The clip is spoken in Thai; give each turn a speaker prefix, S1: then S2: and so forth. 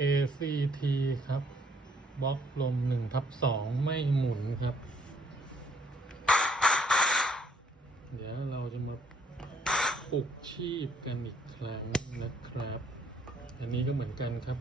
S1: ACT ครับบล็อกลมหนึ่งทับสองไม่หมุนครับ เดี๋ยวเราจะมาปลุกชีพกันอีกครั้งนะครับ อันนี้ก็เหมือนกันครับ